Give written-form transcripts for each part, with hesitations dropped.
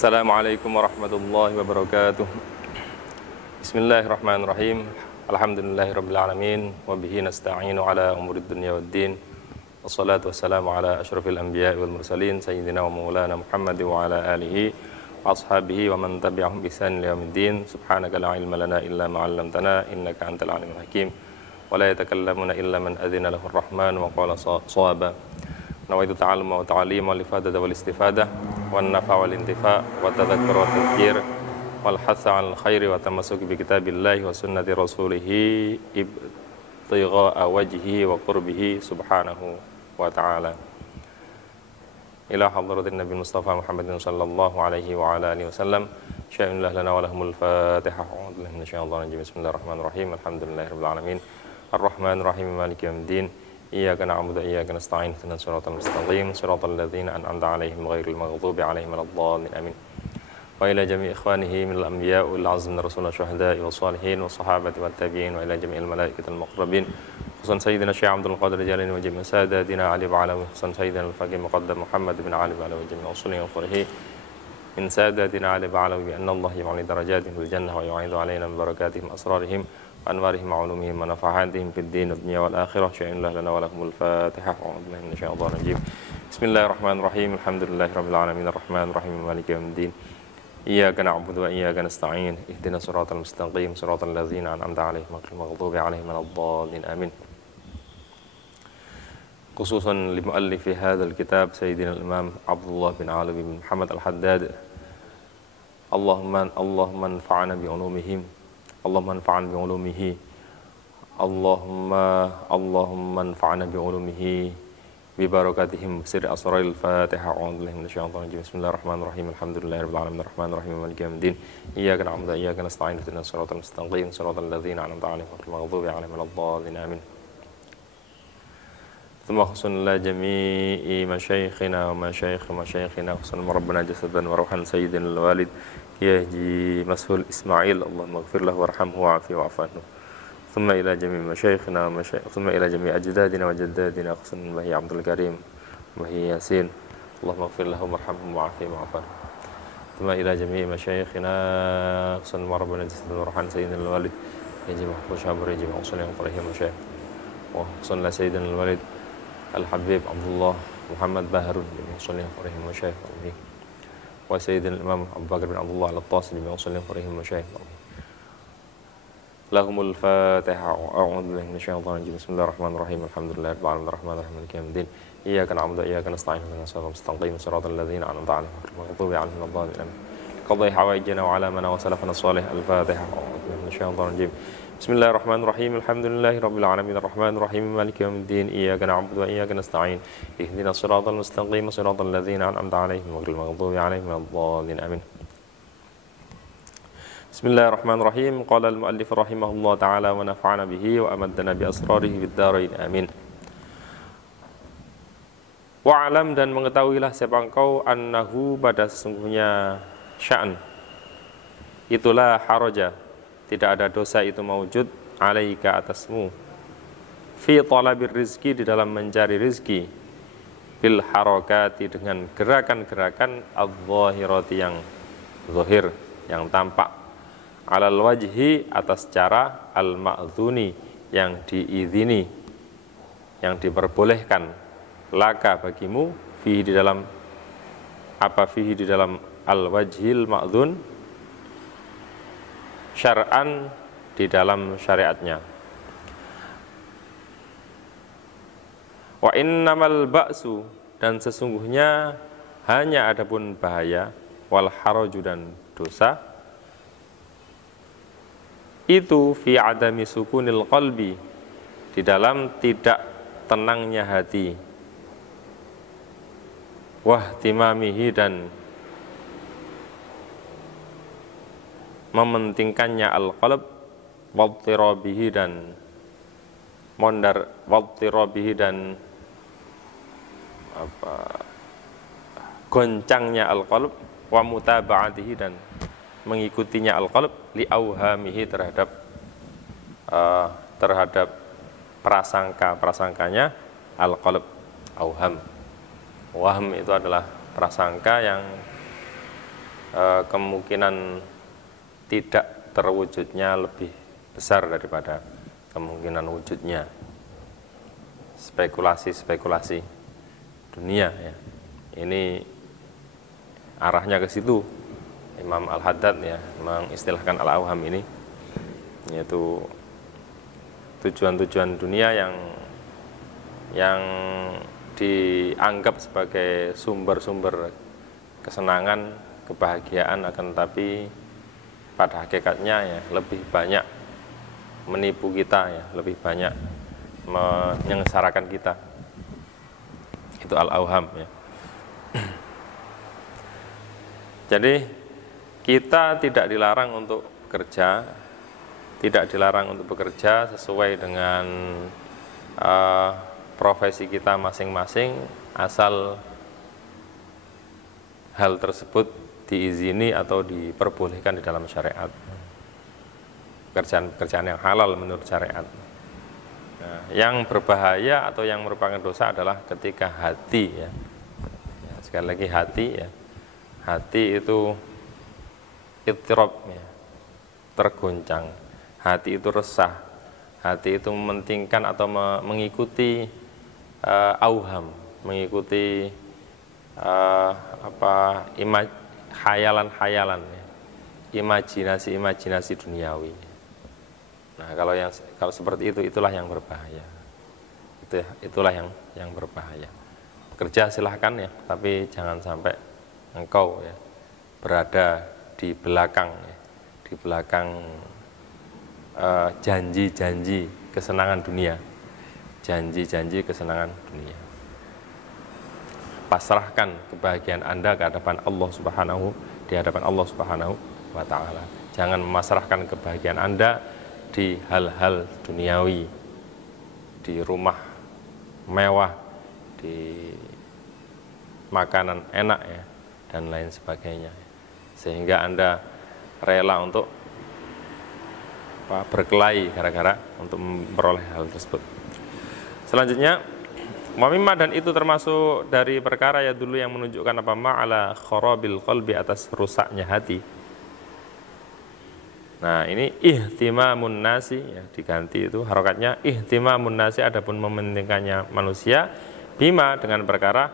Assalamualaikum warahmatullahi wabarakatuh. Bismillahirrahmanirrahim. Alhamdulillahirabbil alamin wa bihi nasta'inu ala umurid dunya waddin. Wassalatu wassalamu ala asyrafil anbiya'i wal mursalin sayyidina wa maulana Muhammad wa ala alihi wa ashabihi wa man tabi'ahum bi ihsan ila yaumiddin. Subhanaka la ilma lana illa ma 'allamtana innaka antal alimul hakim. Wa la yatakallamuna illa man adzina lahu ar-rahman wa qala shawaba. Nawaitu ta'alluma wa ta'alima wal ifadata wal istifada wan nafa wal intifa wa tadhakkur wa tadhkir wal hatha 'alal khairi wa tamassuki bi kitabillahi wa sunnati rasulih ibtigha'a wajhihi wa qurbihi subhanahu wa ta'ala. Ila hadratin Nabi Mustafa Muhammadin sallallahu alaihi wa ala alihi wasallam. Sya'inullah lana wa lahumul Fatihah. A'udzu billahi minasyaitonir rajim. Bismillahirrahmanirrahim. Alhamdulillahirabbil alamin. Arrahmanir rahim maliki yaumiddin. Iyyaka na'budu wa iyyaka nasta'in ihdinas siratal mustaqim siratal ladzina an'amta 'alaihim ghairil maghdubi 'alaihim waladdallin amin. Wa ila jami'i ikhwanihi minal anbiya'i wal 'azmi rasulil syuhada'i was salihin was sahabati wat tabi'in wa ila jami'il malaikatil muqarrabin khususan sayyidina Syekh Abdul Qadir Jalani wa jami'i sadatina Ali Ba'alawi khususan sayyidina al-faqih muqaddam Muhammad bin Ali Ba'alawi wa jami'i usulih wa furihi min sadatina Ali Ba'alawi bi anna Allah ya'li darajatihim fil jannah wa yu'idu 'alaina min barakatihim asrarihim anwarihim ma'ulumihim wa nafahatihim fid din wad dunya wal akhirah. Sya'inullah lana wa lakumul Fatihah. A'udzu billahi minasyaitonir rajim. Bismillahirrahmanirrahim. Alhamdulillahirabbil alamin arrahmanir rahim maliki yaumiddin. Iyyaka na'budu wa iyyaka nasta'in ihdinas siratal mustaqim siratal ladzina an'amta 'alaihim ghairil maghdubi 'alaihim waladdallin amin. Khususan li muallifi hadzal kitab sayyidina al-imam Abdullah bin Alawi bin Muhammad al-Haddad. Allahumma anfa'na bi ulumihim. Allahumma anfa'na bi ulumihi. Allahumma anfa'na bi ulumihi bi barakatihim sir asraril Fatihah. A'udzu billahi minasyaitonir rajim. Bismillahirrahmanirrahim. Alhamdulillahirabbil alamin arrahmanir rahim maliki yaumiddin. Iyyaka na'budu wa iyyaka nasta'in ihdinas siratal mustaqim siratal ladzina an'amta 'alaihim ghairil maghdubi 'alaihim waladdallin amin. Thumma khusun la jami'i masyayikhina wa masyayikhina khusun rabbana jasadan wa ruhan sayyidina al-walid Haji Mashul Ismail. Allahumma ighfir lahu warhamhu wa'afi wa'fu anhu. Thumma ila jami' masyayikhina thumma ila jami' ajdadina wa jaddadina khususan Bahi Abdul Karim Bahi Yasin. Allahumma ighfir lahu warhamhu wa'afi wa'fu anhu. Thumma ila jami' masyayikhina khususan rabbana jasadan wa ruhan sayyidina al-walid Haji Mahfuz Syabri Haji Mausul yang farihim masyayikh wa khususan la sayyidina al-walid Al-Habib Abdullah Muhammad Baharun Haji Mausul yang farihim masyayikh wa sayyidina Imam Abu Bakar bin Abdullah Al-Tasim bi usulin farihim masyayikh. Lahumul Fatihah. A'udzu billahi minasyaitonir rajim. Bismillahirrahmanirrahim. Alhamdulillahirabbil alamin arrahmanir rahim maliki yaumiddin. Iyyaka na'budu wa iyyaka nasta'in ihdinas siratal mustaqim siratal ladzina an'amta 'alaihim ghairil maghdubi 'alaihim waladdallin amin. Qadhi hawaijana wa 'ala man wa salafana shalih. Al-Fatihah. A'udzu billahi minasyaitonir rajim. Bismillahirrahmanirrahim. Alhamdulillahirabbil alamin arrahmanir rahim maliki yaumiddin. Iyyaka na'budu wa iyyaka nasta'in ihdinas siratal mustaqim siratal ladzina an'amta 'alaihim ghairil maghdubi 'alaihim waladdallin amin. Bismillahirrahmanirrahim. Qala al-muallif rahimahullah ta'ala wa nafa'ana bihi wa amaddana bi asrarihi fid dharain amin. Wa'lam dan mengetahuilah siapa engkau annahu pada sesungguhnya sya'an itulah haraja tidak ada dosa itu mawjud alaika atasmu fi talabir rizki di dalam mencari rizki bil harakati dengan gerakan-gerakan adh-dhahirati yang zahir yang tampak alal wajhi atas cara al-ma'dzuni yang diizini yang diperbolehkan laka bagimu fihi di dalam apa fihi di dalam al-wajhil ma'dzun syar'an di dalam syariatnya. Wa innamal ba'su dan sesungguhnya hanya adapun bahaya wal haraju dan dosa itu fi adami sukunil qalbi di dalam tidak tenangnya hati wahtimamihi dan mementingkannya al-qalb wattirabihi dan mondar wattirabihi dan goncangnya al-qalb wa mutaba'atihi dan mengikutinya al-qalb li auhamihi terhadap prasangka-prasangkanya al-qalb. Auham itu adalah prasangka yang kemungkinan tidak terwujudnya lebih besar daripada kemungkinan wujudnya. Spekulasi dunia ya. Ini arahnya ke situ. Imam Al-Haddad ya mengistilahkan al-awham ini, yaitu tujuan-tujuan dunia yang dianggap sebagai sumber-sumber kesenangan, kebahagiaan, akan tetapi pada hakikatnya ya lebih banyak menipu kita ya, lebih banyak menyengsarakan kita. Itu al-awham ya. Jadi kita tidak dilarang untuk bekerja, tidak dilarang untuk bekerja sesuai dengan profesi kita masing-masing, asal hal tersebut diizini atau diperbolehkan di dalam syariat. Pekerjaan yang halal menurut syariat. Nah, yang berbahaya atau yang merupakan dosa adalah ketika hati ya. Sekali lagi hati ya. Hati itu ittirab ya, tergoncang. Hati itu resah. Hati itu mementingkan atau mengikuti auham, mengikuti khayalan-khayalan ya. Imajinasi duniawi. Nah, kalau seperti itu, itulah yang berbahaya. Itulah yang berbahaya. Bekerja silahkan ya, tapi jangan sampai engkau ya berada di belakang ya, di belakang janji-janji kesenangan dunia, janji-janji kesenangan dunia. Pasrahkan kebahagiaan Anda ke hadapan Allah Subhanahu wa ta'ala. Jangan memasrahkan kebahagiaan Anda di hal-hal duniawi, di rumah mewah, di makanan enak ya, dan lain sebagainya, sehingga Anda rela untuk berkelahi gara-gara untuk memperoleh hal tersebut. Selanjutnya, wamimma, dan itu termasuk dari perkara ya dulu yang menunjukkan apa ma'ala kharabil qalbi, atas rusaknya hati. Nah, ini ihtimamun nasi ya, diganti itu harokatnya ihtimamun nasi, adapun mementingkannya manusia, bima, dengan perkara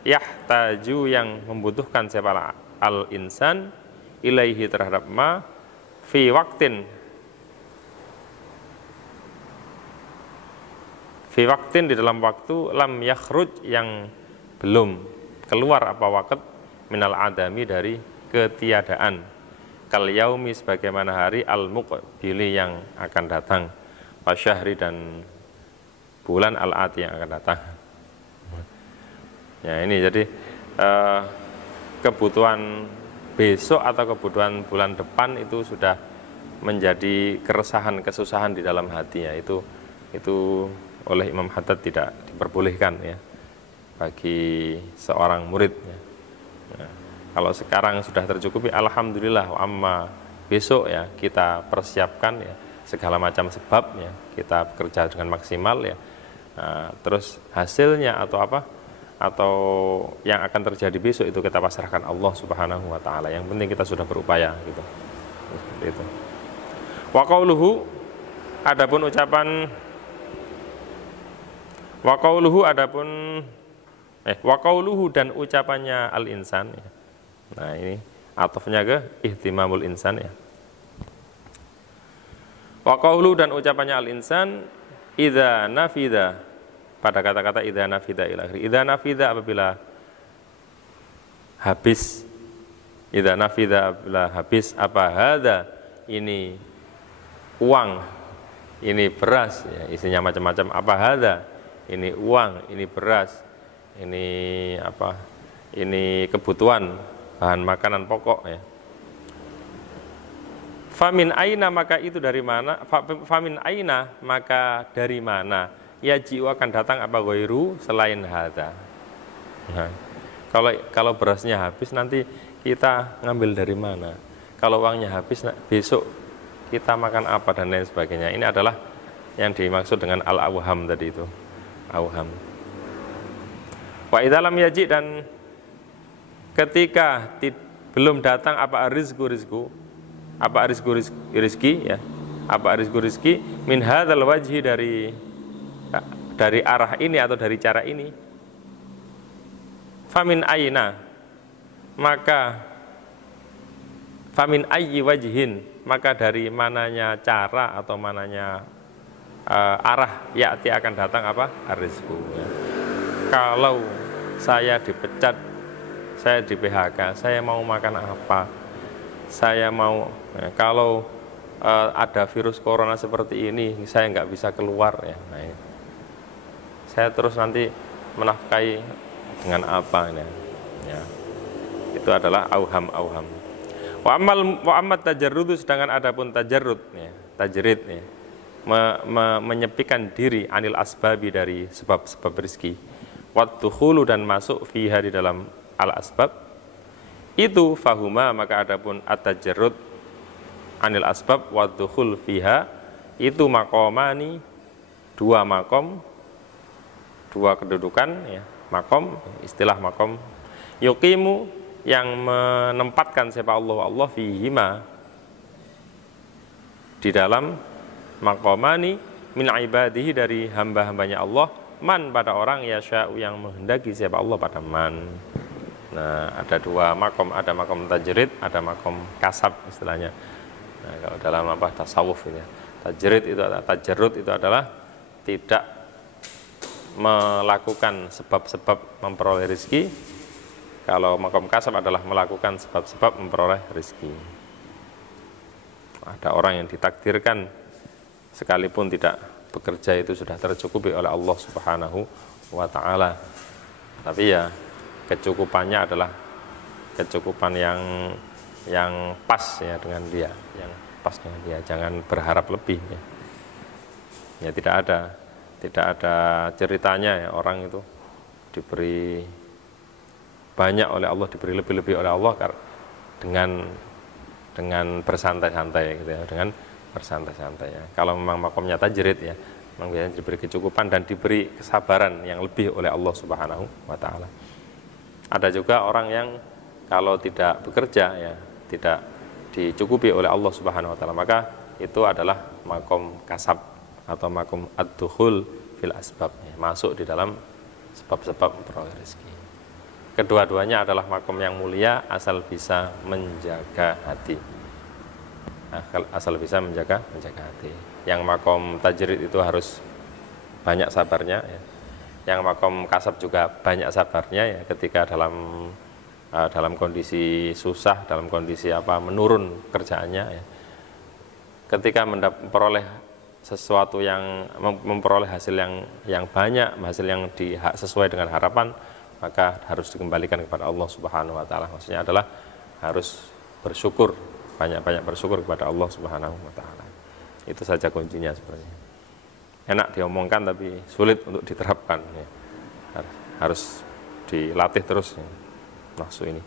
yahtaju, yang membutuhkan siapa al-insan ilaihi, terhadap ma fi waktin di dalam waktu lam yakhruj, yang belum keluar apa waqt minal adami, dari ketiadaan, kal yaumi, sebagaimana hari al-muqbili, yang akan datang, wasyahri, dan bulan al-ati, yang akan datang. Ya, ini jadi kebutuhan besok atau kebutuhan bulan depan itu sudah menjadi keresahan, kesusahan di dalam hati ya. Itu oleh Imam Haddad tidak diperbolehkan ya bagi seorang murid ya. Nah, kalau sekarang sudah tercukupi, alhamdulillah, amma besok ya kita persiapkan ya segala macam sebab ya, kita bekerja dengan maksimal ya. Nah, terus hasilnya atau yang akan terjadi besok itu kita pasrahkan Allah Subhanahu wa ta'ala. Yang penting kita sudah berupaya gitu. Seperti itu. Wa qauluhu, adapun ucapan wa qauluhu dan ucapannya al-insan ya. Nah, ini atofnya ke ihtimamul insan ya. Wa qauluhu, dan ucapannya al-insan idza nafida, pada kata-kata idza nafida ila akhir. Idza nafida, apabila habis. Idza nafida, apabila habis. Apa hadza, ini uang, ini beras ya, isinya macam-macam. Apa hadza, ini uang, ini beras, ini apa? Ini kebutuhan bahan makanan pokok ya. Famin aina, maka itu dari mana? Famin aina, maka dari mana? Yaji'u, akan datang apa ghairu, selain hadza. Nah, kalau berasnya habis, nanti kita ngambil dari mana? Kalau uangnya habis, besok kita makan apa dan lain sebagainya. Ini adalah yang dimaksud dengan al-awham tadi itu. Awham. Wa idza lam yaji, dan ketika belum datang apa rizku apa rizki ya, apa rizki min hadzal wajhi dari arah ini atau dari cara ini, famin aina, maka famin ayyi wajhin, maka dari mananya cara atau mananya arah ya'ti akan datang apa rizku ya. Kalau saya dipecat, saya di PHK, saya mau makan apa? Saya mau kalau ada virus corona seperti ini, saya nggak bisa keluar ya. Nah, ini. Saya terus nanti menafkahi dengan apa ini? Ya. Itu adalah auham. Wa ammat tajarrud, sedangkan adapun tajarrud ya, tajrid ya, menyepikan diri anil asbabi dari sebab-sebab rezeki. Waddukhulu, dan masuk fiha di dalam al asbab, itu fahuma, maka adapun at-tajarrud anil asbab waddukhul fiha, itu maqamani, dua makom, dua kedudukan ya, makom, istilah makom, yuqimu, yang menempatkan siapa Allah fihima, di dalam maqamani min ibadihi, dari hamba-hambanya Allah, man, pada orang yasha'u, yang menghendaki siapa Allah pada man. Nah, ada dua makom, ada makom tajrid, ada makom kasab istilahnya. Nah, kalau dalam tasawuf ini, tajrid itu adalah, tajarrud itu adalah tidak melakukan sebab-sebab memperoleh rezeki. Kalau makom kasab adalah melakukan sebab-sebab memperoleh rezeki. Ada orang yang ditakdirkan sekalipun tidak bekerja itu sudah tercukupi oleh Allah Subhanahu wa ta'ala. Tapi ya kecukupannya adalah kecukupan yang pas ya dengan dia, yang pas dengan dia. Jangan berharap lebih ya. Ya tidak ada ceritanya ya orang itu diberi banyak oleh Allah, diberi lebih-lebih oleh Allah dengan bersantai-santai gitu ya, dengan bersantai-santai ya. Kalau memang makomnya tajrid ya, memang biasanya diberi kecukupan dan diberi kesabaran yang lebih oleh Allah Subhanahu wa ta'ala. Ada juga orang yang kalau tidak bekerja ya, tidak dicukupi oleh Allah Subhanahu wa ta'ala, maka itu adalah makom kasab atau makom ad-dukhul fil asbab ya, masuk di dalam sebab-sebab memperoleh rezeki. Kedua-duanya adalah makom yang mulia asal bisa menjaga hati. Asal bisa menjaga hati. Yang makom tajrid itu harus banyak sabarnya ya. Yang makom kasab juga banyak sabarnya ya, ketika dalam kondisi susah, dalam kondisi menurun kerjaannya ya. Ketika memperoleh sesuatu yang memperoleh hasil yang banyak, hasil yang sesuai dengan harapan, maka harus dikembalikan kepada Allah Subhanahu wa ta'ala. Maksudnya adalah harus bersyukur, banyak-banyak bersyukur kepada Allah Subhanahu wa ta'ala. Itu saja kuncinya sebenarnya. Enak diomongkan tapi sulit untuk diterapkan ya. Harus dilatih terus ya, nafsu ini.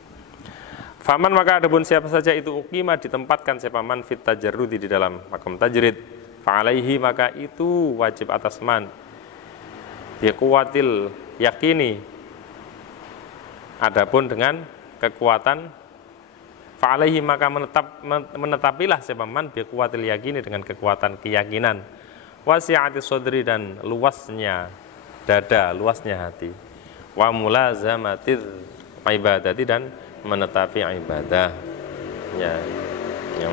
Faman, maka adapun siapa saja itu uqimah, ditempatkan siapa man fit tajarrudi, di dalam makom tajrid, fa'alaihi, maka itu wajib atas man biquwatil yakini, adapun dengan kekuatan, fa'alaihi, maka menetapilah siapa man biquwatil yakini, dengan kekuatan keyakinan, wasi'ati sodri, dan luasnya dada, luasnya hati, wa mulazamatil ibadati, dan menetapi ibadah ya. Yang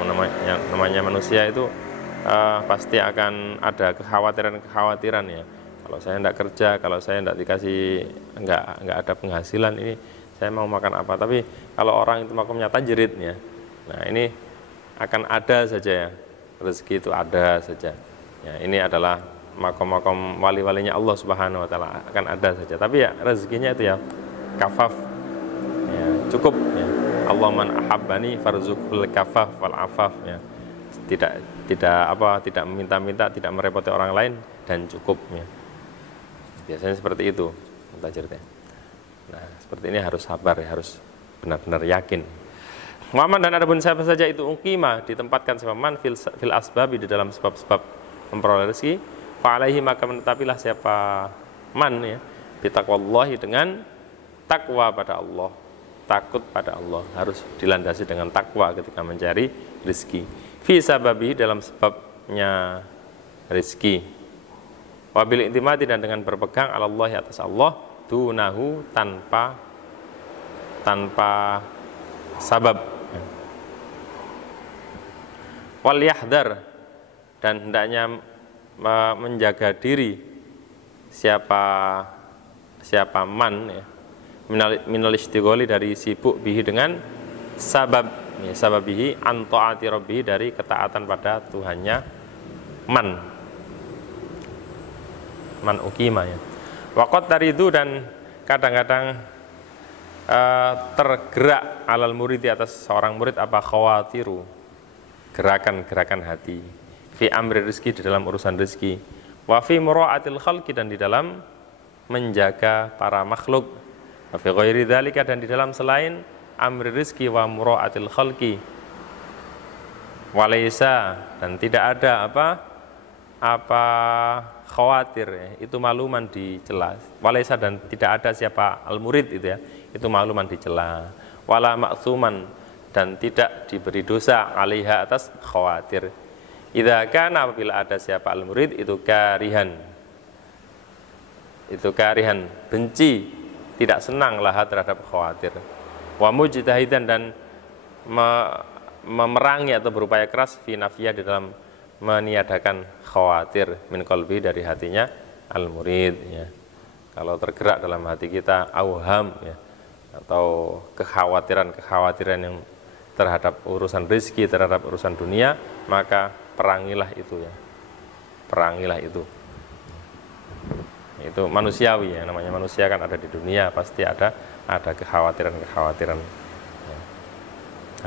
namanya manusia itu pasti akan ada kekhawatiran ya. Kalau saya tidak kerja, kalau saya tidak dikasih, enggak ada penghasilan, ini saya mau makan apa. Tapi kalau orang itu makomnya tajrid ya, nah ini akan ada saja ya, rezeki itu ada saja ya. Ini adalah makom-makom wali-walinya Allah Subhanahu wa ta'ala, akan ada saja. Tapi ya rezekinya itu ya kafaf ya, cukup ya. Allah man ahabbani farzuqul kafaf wal afaf ya. Tidak meminta-minta, tidak merepoti orang lain, dan cukup ya. Biasanya seperti itu tajridnya. Nah, seperti ini harus sabar ya, harus benar-benar yakin. Muhammad, dan adapun siapa saja itu uqimah, ditempatkan siapa man fil asbabi, di dalam sebab-sebab memperoleh rezeki, fa'alaihi, maka menetapilah siapa man ya, bitaqwallahi, dengan takwa pada Allah, takut pada Allah, harus dilandasi dengan takwa ketika mencari rizki. Fi sababi, dalam sebabnya rizki. Wabil intimati, dan dengan berpegang ala Allah, atas Allah, dunahu, tanpa sabab. Wal yahdar, dan hendaknya menjaga diri siapa man ya, minal istigholi, dari sibuk bihi dengan sabab ya, sababihi an taati rabbih, dari ketaatan pada Tuhannya, man ukima ya. Waqat taridu, dan kadang-kadang tergerak alal murid, di atas seorang murid, apa khawatiru, gerakan-gerakan hati, fi amri rizki, di dalam urusan rizki, wa fi mura'atil khalqi, dan di dalam menjaga para makhluk, wa fi ghairi dzalika, dan di dalam selain amri rizki wa mura'atil khalqi, walaysa, dan tidak ada apa khawatir ya, itu makluman dicela. Walaysa, dan tidak ada siapa al-murid itu ya, itu makluman dicela. Wala ma'tsuman, dan tidak diberi dosa, alaiha, atas khawatir. Idza kana, apabila ada siapa al-murid itu karihan, benci, tidak senang laha, terhadap khawatir. Wa mujtahidan, dan memerangi atau berupaya keras, fi nafiyah, di dalam meniadakan khawatir, min qalbi, dari hatinya al-murid ya. Kalau tergerak dalam hati kita auham ya, atau kekhawatiran yang terhadap urusan rezeki, terhadap urusan dunia, maka perangilah itu ya, itu manusiawi ya, namanya manusia kan ada di dunia, pasti ada kekhawatiran ya.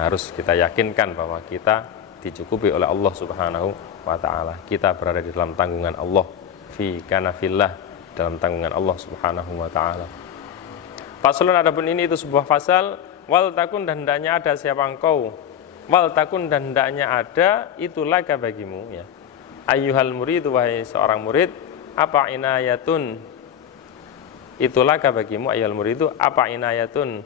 Harus kita yakinkan bahwa kita dicukupi oleh Allah Subhanahu wa ta'ala, kita berada di dalam tanggungan Allah, fi kanafillah, dalam tanggungan Allah Subhanahu wa ta'ala. Faslun, adapun ini itu sebuah fasal, wal takun, dan hendaknya ada siapa engkau, wal takun, dan hendaknya ada itu laka bagimu ya, ayyuhal murid, wahai seorang murid, apa inayatun, itu laka bagimu, ayyuhal murid, itu apa inayatun,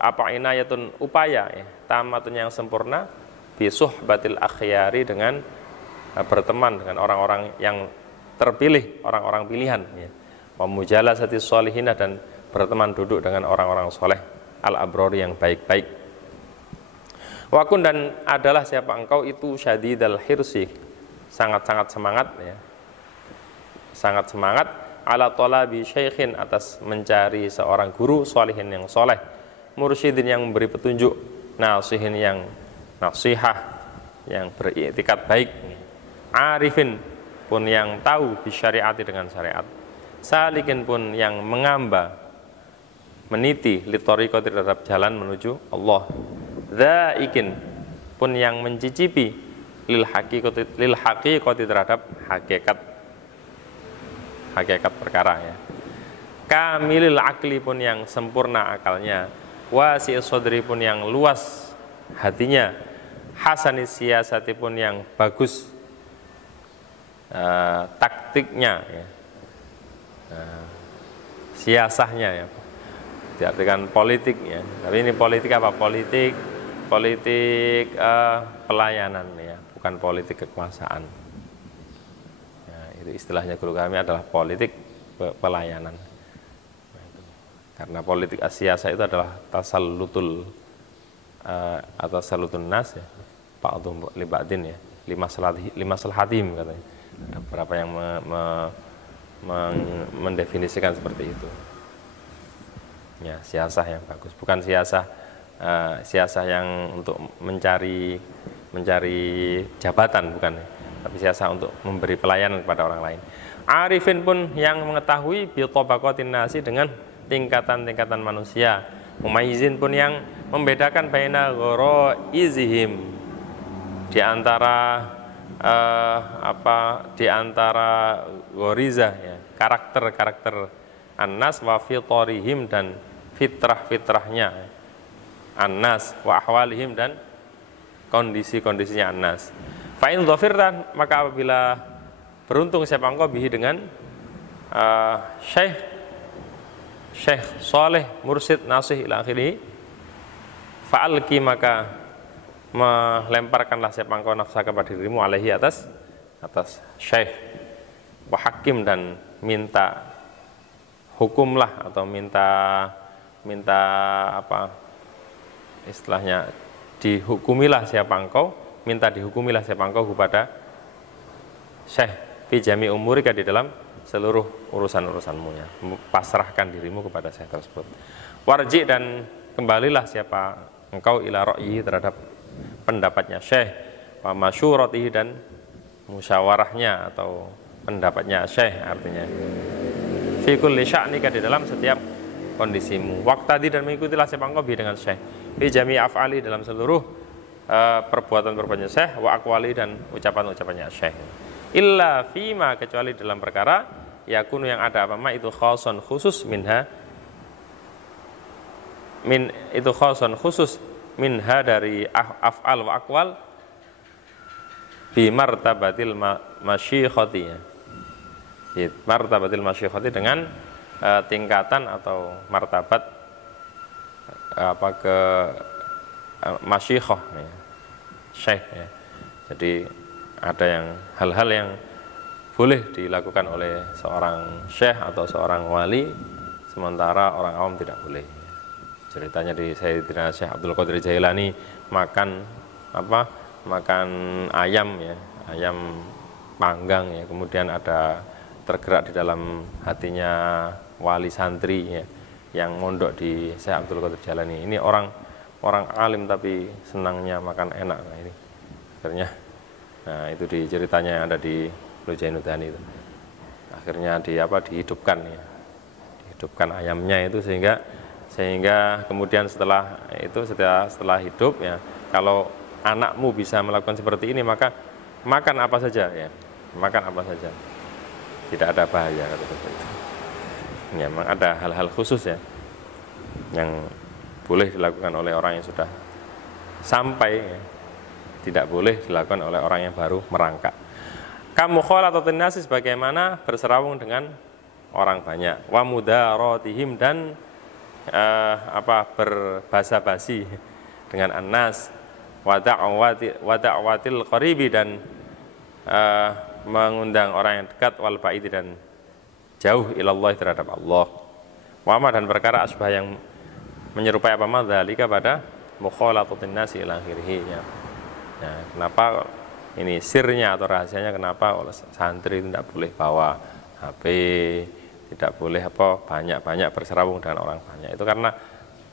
apa inayatun, upaya ya, tamatun, yang sempurna, bisuhbatil akhyari, dengan berteman dengan orang-orang yang terpilih, orang-orang pilihan ya. Wa mujalasati sholihinah, dan berteman duduk dengan orang-orang soleh, al-abrori, yang baik-baik. Wakun, dan adalah siapa engkau itu syadidal hirsi, sangat-sangat semangat ya, sangat semangat, ala talabi syaikhin, atas mencari seorang guru, sholihin, yang soleh, mursyidin, yang memberi petunjuk, nasihin, yang nasihah, yang beriktikad baik, arifin, pun yang tahu bisyariati, dengan syariat, salikin, pun yang mengamba, meniti, litoriqati, terhadap jalan menuju Allah, dzaikin, pun yang mencicipi, lil haqiqati, terhadap hakikat perkara ya, kamilil akli, pun yang sempurna akalnya, wasi' sodri, pun yang luas hatinya, hasanis siasati, pun yang bagus taktiknya ya, siasahnya ya, diartikan politik ya, tapi ini politik apa? Politik pelayanan ya, bukan politik kekuasaan ya, itu istilahnya guru kami adalah politik pelayanan. Karena politik siasa itu adalah tasallutul atau salutun nas ya, ba'dhum li ba'din ya, limaslahatim katanya. Ada beberapa yang mendefinisikan seperti itu. Ya, siasah yang bagus, bukan siasah yang untuk mencari jabatan, bukan, tapi siasah untuk memberi pelayanan kepada orang lain. Arifin, pun yang mengetahui bi tabaqatin nasi, dengan tingkatan-tingkatan manusia. Mumayyizin, pun yang membedakan baina gharaizihim, di antara di antara ghorizah ya, karakter annas, wa fitrihim, dan fitrahnya annas, wa ahwalihim, dan kondisi-kondisinya annas. Fa in dhafirta, maka apabila beruntung siapa engkau bihi, dengan Syekh Saleh Mursyid Nasih ila akhirih, fa'alki maka melemparkanlah siapa engkau nafsa kepada dirimu alaihi atas syekh, wa hakim dan minta hukumlah atau minta apa istilahnya, dihukumilah siapa engkau, minta dihukumilah siapa engkau kepada syekh fi jami umurika, di dalam seluruh urusan-urusanmu ya, pasrahkan dirimu kepada syekh tersebut. Warji dan kembalilah siapa engkau ila ra'yi, terhadap pendapatnya syekh, wa masyuratihi dan musyawarahnya atau pendapatnya syekh, artinya fi kulli sya'nika, di dalam setiap kondisimu. Waqtadi dan mengikutilah siapa engkau bi dengan syekh, fi jami af'ali, dalam seluruh perbuatan-perbuatannya syekh, wa aqwali dan ucapan-ucapannya syekh. Illa fima, kecuali dalam perkara yakunu yang ada apa ma itu khason khusus minha, itu khason khusus minha dari af'al wa aqwal, bi martabatil masyikhati, bi martabatil masyikhati, dengan tingkatan atau martabat ke masyikhah ya, syekh ya. Jadi ada yang hal-hal yang boleh dilakukan oleh seorang syekh atau seorang wali, sementara orang awam tidak boleh. Ceritanya di Sayyidina Syekh Abdul Qadir Jailani makan ayam ya, ayam panggang ya, kemudian ada tergerak di dalam hatinya wali santri ya, yang mondok di Syekh Abdul Qadir Jailani. Ini orang alim tapi senangnya makan enak. Nah, ini akhirnya, nah itu di ceritanya yang ada di Lujainuddani itu. Akhirnya dihidupkan ya, dihidupkan ayamnya itu, sehingga kemudian setelah hidup ya, kalau anakmu bisa melakukan seperti ini maka makan apa saja ya, makan apa saja, tidak ada bahaya kata seperti itu. Ya, memang ada hal-hal khusus ya yang boleh dilakukan oleh orang yang sudah sampai ya, tidak boleh dilakukan oleh orang yang baru merangkak. Kamu khalatatun nasi, bagaimana berserawung dengan orang banyak, wa mudaratihim, dan berbasa-basi dengan annas, wa da'watil qaribi, dan mengundang orang yang dekat, wal ba'id, dan jauh ilallah, terhadap Allah. Wa ma, dan perkara asbah yang menyerupai apa madzalika pada mukhalatatin nasi ila akhirih ya. Nah, kenapa ini sirnya atau rahasianya, kenapa oleh santri itu tidak boleh bawa HP, tidak boleh banyak-banyak berserawung dengan orang banyak. Itu karena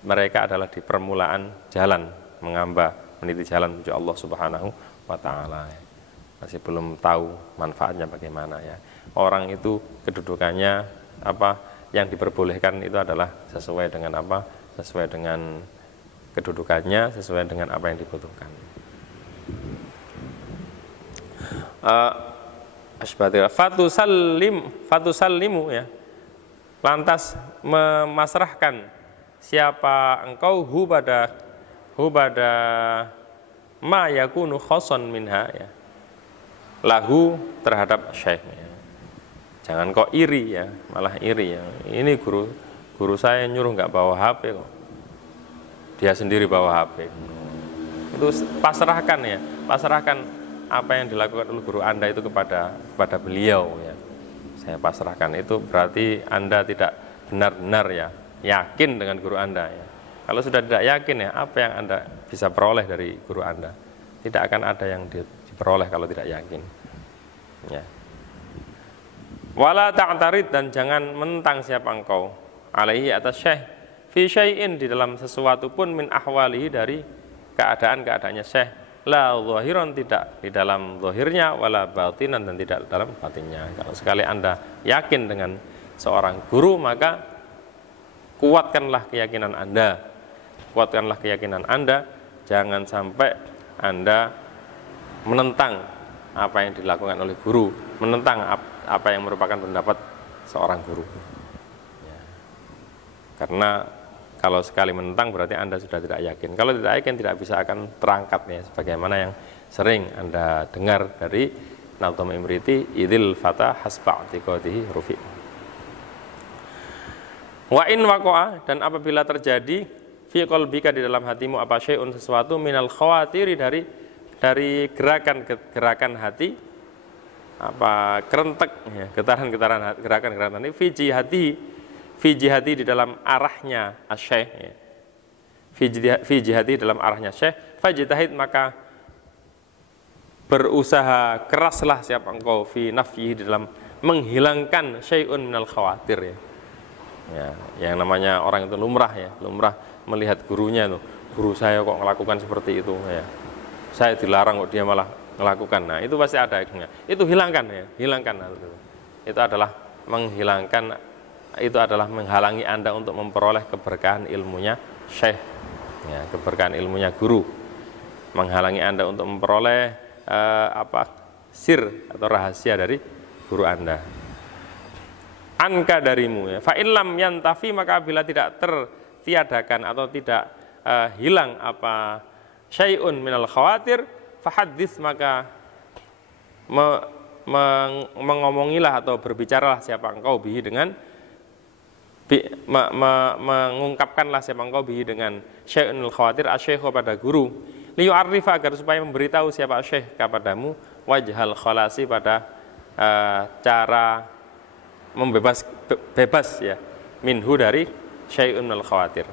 mereka adalah di permulaan jalan, meniti jalan menuju Allah Subhanahu wa taala. Masih belum tahu manfaatnya bagaimana ya. Orang itu kedudukannya yang diperbolehkan itu adalah sesuai dengan sesuai dengan kedudukannya, sesuai dengan apa yang dibutuhkan. Fatusallimu ya, lantas memasrahkan siapa engkau hu pada ma yakunu khoson minha ya, lahu terhadap syekh ya. Jangan kok iri ya, malah iri ya. Ini guru saya nyuruh nggak bawa HP kok, dia sendiri bawa HP. Itu pasrahkan ya, pasrahkan apa yang dilakukan oleh guru Anda itu kepada beliau ya. Saya pasrahkan, itu berarti Anda tidak benar-benar ya yakin dengan guru Anda ya. Kalau sudah tidak yakin ya, apa yang Anda bisa peroleh dari guru Anda? Tidak akan ada yang diperoleh kalau tidak yakin ya. Wala ta'tarid, dan jangan mentang siapa engkau alaihi atas syekh fi syai'in, di dalam sesuatu pun min ahwalihi, dari keadaan-keadaannya syekh, la zahiran, tidak di dalam zahirnya, wala batinan, dan tidak dalam batinnya. Kalau sekali Anda yakin dengan seorang guru, maka kuatkanlah keyakinan Anda, jangan sampai Anda menentang apa yang dilakukan oleh guru, menentang apa yang merupakan pendapat seorang guru ya. Karena kalau sekali menentang berarti Anda sudah tidak yakin. Kalau tidak yakin tidak bisa akan terangkat ya, sebagaimana yang sering Anda dengar dari Nazm Imriti, idil fata hasba i'tiqadihi rufi. Wa in waqa'a, dan apabila terjadi fi qalbika di dalam hatimu apa syai'un sesuatu minal khawatiri dari gerakan hati, apa kerentek ya, getaran gerakan ini fi jihati di dalam arahnya asy-syekh ya. Fi jihati dalam arahnya syekh, fajtahid maka berusaha keraslah siapa engkau fi nafyihi di dalam menghilangkan syai'un minal khawatir ya. Ya, yang namanya orang itu lumrah melihat gurunya itu, guru saya kok melakukan seperti itu ya. Saya dilarang kok dia malah melakukan. Nah, itu pasti ada akhirnya. Itu hilangkan ya, hilangkan itu. Itu adalah menghalangi Anda untuk memperoleh keberkahan ilmunya syekh. Ya, keberkahan ilmunya guru. Menghalangi Anda untuk memperoleh sir atau rahasia dari guru Anda. Anka darimu ya. Fa illam yantafi, maka bila tidak tertiadakan atau tidak hilang apa syai'un minal khawatir, fahadits, maka mengomongilah atau berbicaralah siapa engkau bihi dengan mengungkapkanlah siapa engkau bihi dengan syai'un minal khawatir asyekhu pada guru, liyu'arrifa, agar supaya memberitahu siapa syekh kepadamu wajhal khalasi, pada cara bebas ya minhu dari syai'un minal khawatir.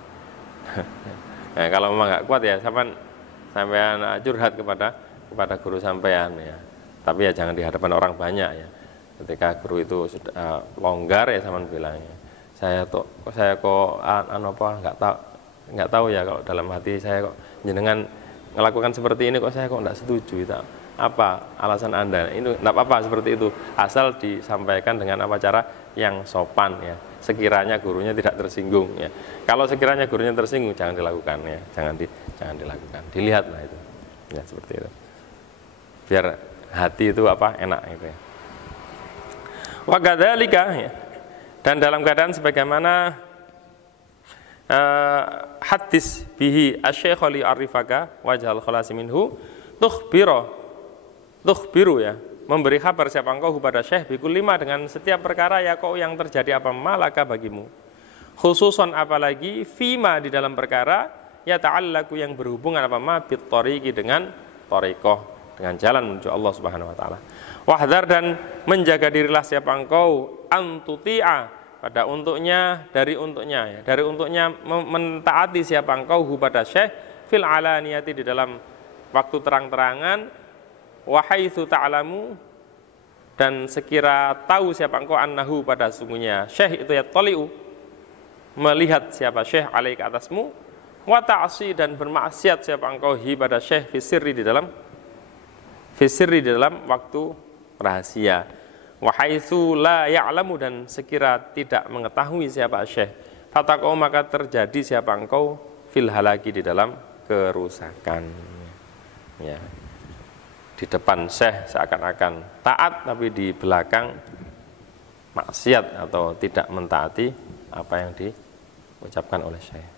Nah, kalau memang nggak kuat ya sampean curhat kepada guru sampean ya. Tapi ya jangan di hadapan orang banyak ya. Ketika guru itu sudah longgar ya sampean bilang ya, saya kok nggak tahu ya, kalau dalam hati saya kok jenengan melakukan seperti ini, kok saya kok nggak setuju itu. Apa alasan Anda? Itu enggak apa-apa seperti itu, asal disampaikan dengan apa cara yang sopan ya. Sekiranya gurunya tidak tersinggung ya. Kalau sekiranya gurunya tersinggung jangan dilakukan ya. Jangan dilakukan. Dilihatlah itu. Ya seperti itu. Biar hati itu enak gitu ya. Wa kadzalika ya. Dan dalam keadaan sebagaimana hadis bihi asy-syekh li arifaka wajhal khalasi minhu tukhbiru ya, memberi kabar siapa engkau kepada syekh bikul lima, dengan setiap perkara ya kau yang terjadi apa malaka bagimu, khususon apalagi fima di dalam perkara ya ta'allaku yang berhubungan bit thariqi dengan thariqah, dengan jalan menuju Allah Subhanahu wa taala. Wahdar, dan menjaga dirilah siapa engkau antuti'a, dari untuknya mentaati siapa engkau kepada syekh fil alaniyati, di dalam waktu terang-terangan, wahaitsu ta'lamu, dan sekira tahu siapa engkau annahu, pada sungguhnya syekh itu yattali'u, melihat siapa syekh alaika atasmu, wa ta'si, dan bermaksiat siapa engkau pada syekh fi sirri di dalam waktu rahasia, wahaitsu la ya'lamu, dan sekira tidak mengetahui siapa syekh, fataqau, maka terjadi siapa engkau fil halaki, di dalam kerusakan ya. Di depan syekh seakan-akan taat, tapi di belakang maksiat atau tidak mentaati apa yang diucapkan oleh syekh.